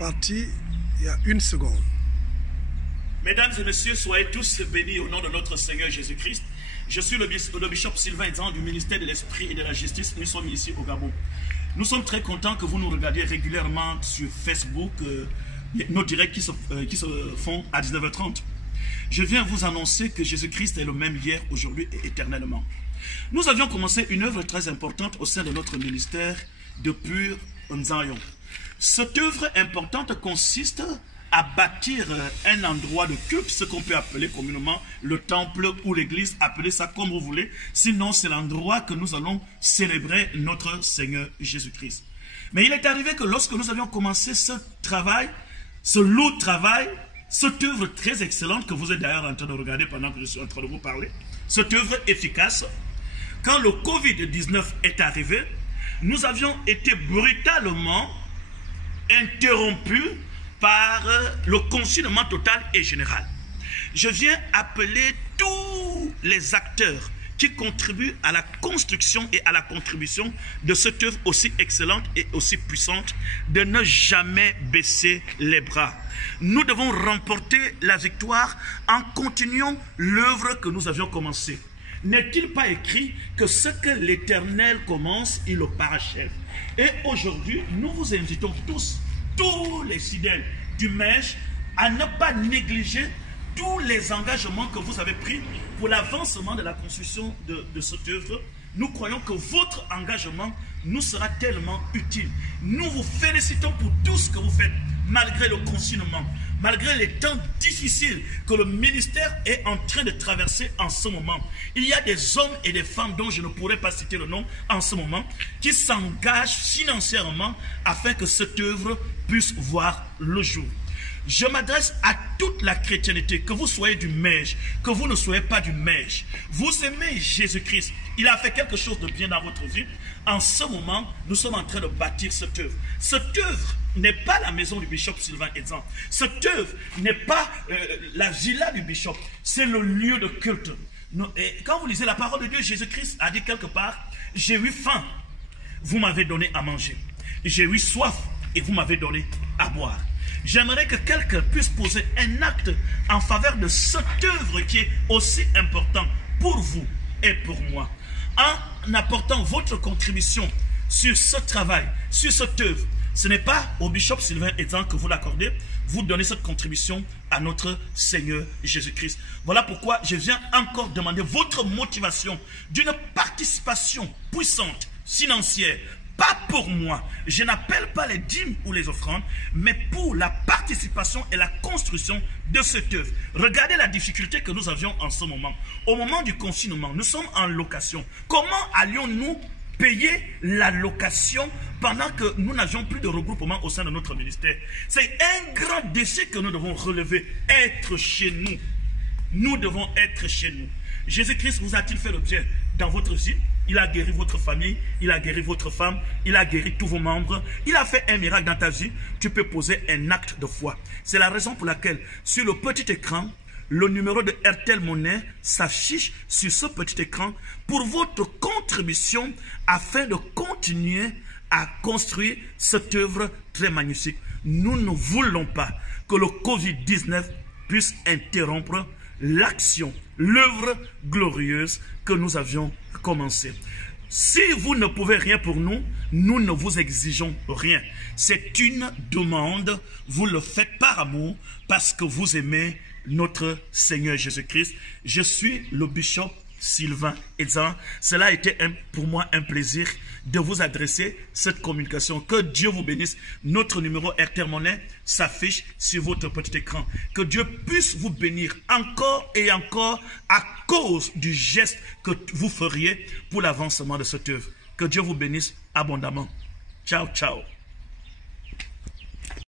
parti il y a une seconde. Mesdames et messieurs, soyez tous bénis au nom de notre Seigneur Jésus-Christ. Je suis le bishop Sylvain Etzan du ministère de l'Esprit et de la Justice. Nous sommes ici au Gabon. Nous sommes très contents que vous nous regardiez régulièrement sur Facebook, nos directs qui se font à 19h30. Je viens vous annoncer que Jésus-Christ est le même hier, aujourd'hui et éternellement. Nous avions commencé une œuvre très importante au sein de notre ministère depuis Nzayon. Cette œuvre importante consiste à bâtir un endroit de culte, ce qu'on peut appeler communément le temple ou l'église, appelez ça comme vous voulez. Sinon, c'est l'endroit que nous allons célébrer notre Seigneur Jésus-Christ. Mais il est arrivé que lorsque nous avions commencé ce travail, ce lourd travail, cette œuvre très excellente que vous êtes d'ailleurs en train de regarder pendant que je suis en train de vous parler, cette œuvre efficace, quand le Covid-19 est arrivé, nous avions été brutalement interrompus par le confinement total et général. Je viens appeler tous les acteurs qui contribuent à la construction et à la contribution de cette œuvre aussi excellente et aussi puissante, de ne jamais baisser les bras. Nous devons remporter la victoire en continuant l'œuvre que nous avions commencée. N'est-il pas écrit que ce que l'Éternel commence, il le parachève? Et aujourd'hui, nous vous invitons tous les fidèles du MEJ à ne pas négliger tous les engagements que vous avez pris pour l'avancement de la construction de cette œuvre. Nous croyons que votre engagement nous sera tellement utile. Nous vous félicitons pour tout ce que vous faites, malgré le confinement, malgré les temps difficiles que le ministère est en train de traverser en ce moment. Il y a des hommes et des femmes dont je ne pourrais pas citer le nom en ce moment, qui s'engagent financièrement afin que cette œuvre puisse voir le jour. Je m'adresse à toute la chrétienté, que vous soyez du MEJ, que vous ne soyez pas du MEJ. Vous aimez Jésus-Christ, il a fait quelque chose de bien dans votre vie. En ce moment, nous sommes en train de bâtir cette œuvre. Cette œuvre n'est pas la maison du bishop Sylvain Etzan. Cette œuvre n'est pas la villa du bishop. C'est le lieu de culte. Et quand vous lisez la parole de Dieu, Jésus-Christ a dit quelque part, j'ai eu faim, vous m'avez donné à manger. J'ai eu soif et vous m'avez donné à boire. J'aimerais que quelqu'un puisse poser un acte en faveur de cette œuvre qui est aussi importante pour vous et pour moi. En apportant votre contribution sur ce travail, sur cette œuvre, ce n'est pas au bishop Sylvain Etzan que vous l'accordez, vous donnez cette contribution à notre Seigneur Jésus-Christ. Voilà pourquoi je viens encore demander votre motivation d'une participation puissante, financière, pas pour moi. Je n'appelle pas les dîmes ou les offrandes, mais pour la participation et la construction de cette œuvre. Regardez la difficulté que nous avions en ce moment. Au moment du confinement, nous sommes en location. Comment allions-nous payer la location pendant que nous n'avions plus de regroupement au sein de notre ministère? C'est un grand défi que nous devons relever. Être chez nous. Nous devons être chez nous. Jésus-Christ vous a-t-il fait le bien dans votre vie? Il a guéri votre famille, il a guéri votre femme, il a guéri tous vos membres. Il a fait un miracle dans ta vie. Tu peux poser un acte de foi. C'est la raison pour laquelle, sur le petit écran, le numéro de Airtel Monnaie s'affiche sur ce petit écran pour votre contribution afin de continuer à construire cette œuvre très magnifique. Nous ne voulons pas que le Covid-19 puisse interrompre l'action, l'œuvre glorieuse que nous avions commencée. Si vous ne pouvez rien pour nous, nous ne vous exigeons rien. C'est une demande, vous le faites par amour, parce que vous aimez notre Seigneur Jésus-Christ. Je suis le bishop Sylvain Etzan. Cela a été pour moi un plaisir de vous adresser cette communication. Que Dieu vous bénisse. Notre numéro Airtel Monnaie s'affiche sur votre petit écran. Que Dieu puisse vous bénir encore et encore à cause du geste que vous feriez pour l'avancement de cette œuvre. Que Dieu vous bénisse abondamment. Ciao, ciao.